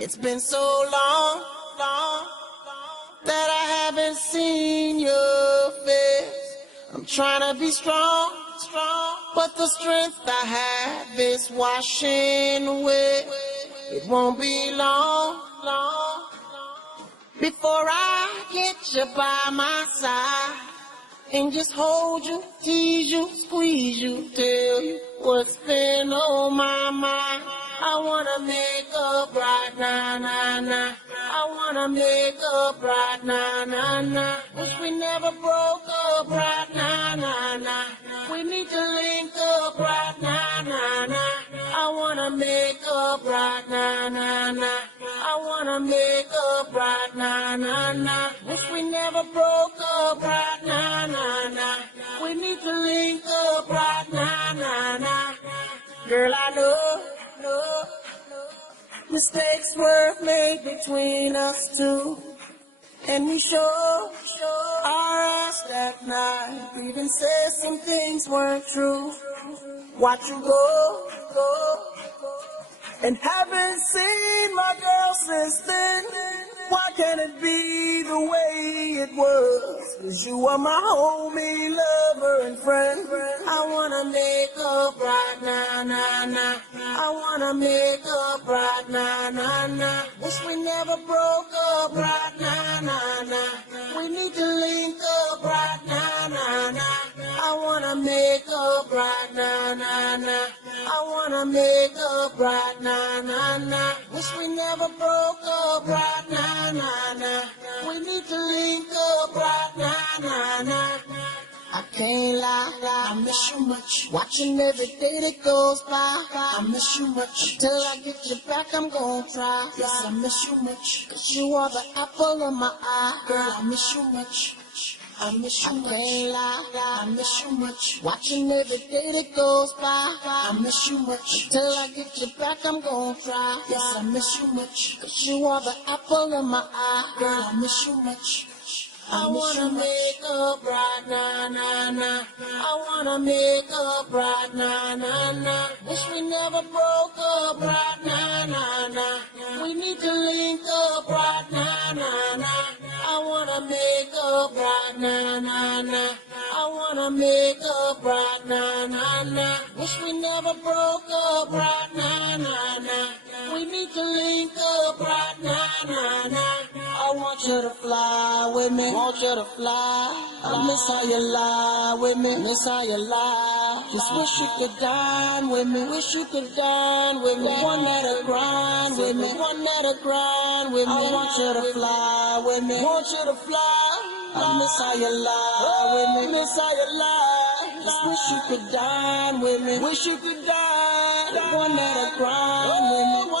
It's been so long, long, that I haven't seen your face. I'm trying to be strong, strong, but the strength I have is washing away. It won't be long, long, before I get you by my side and just hold you, tease you, squeeze you, tell you what's been on my mind. I wanna make up right now, nah, nah. I wanna make up right now, nah, nah. Wish we never broke up right now, nah, nah. We need to link up right now, nah, nah. I wanna make up right now, nah, nah. I wanna make up right now, nah, nah. Wish we never broke up right now, nah, nah. We need to link up right now, nah, nah. Girl, I know mistakes were made between us two, and we sure our ass that night. Even said some things weren't true. Watch you go, and haven't seen my girl since then. Why can't it be the way it was? 'Cause you are my homie, lover, and friend. I wanna make up right now, nah, nah. I wanna make up right now, nah, nah. Wish we never broke up right now, nah, nah. We need to link up right now, nah, nah. I wanna make up right now, nah, nah. I wanna make up right now, nah, nah. Wish we never broke up right now, nah, nah. We need to link up right now, nah, nah. I can't lie, I miss you much. Watching every day that goes by, I miss you much. Till I get you back, I'm gonna try. Yes, I miss you much. 'Cause you are the apple of my eye. Girl, I miss you much. I miss you much. I can't lie, I miss you much. Watching every day that goes by, I miss you much. Till I get you back, I'm gonna try. Yes, I miss you much. 'Cause you are the apple of my eye. Girl, I miss you much. I wanna make up right now, nah, nah. I wanna make up right now, nah, nah. Wish we never broke up right now, nah, nah. We need to link up right now, nah, nah. I wanna make up right now, nah, nah. I wanna make up right now, nah, nah. Wish we never broke up right now, nah, nah. We need to link up right now, nah, nah. I want you to fly with me, want you to fly. I miss how you lie with me, miss how you lie. Just wish you could dine with me, wish you could dine with me. One that'll grind with me, one that'll grind with me. I want you to fly with me, want you to fly. I miss how you lie with me, miss how you lie. Just wish you could dine with me, wish you could dine. One that'll grind with me.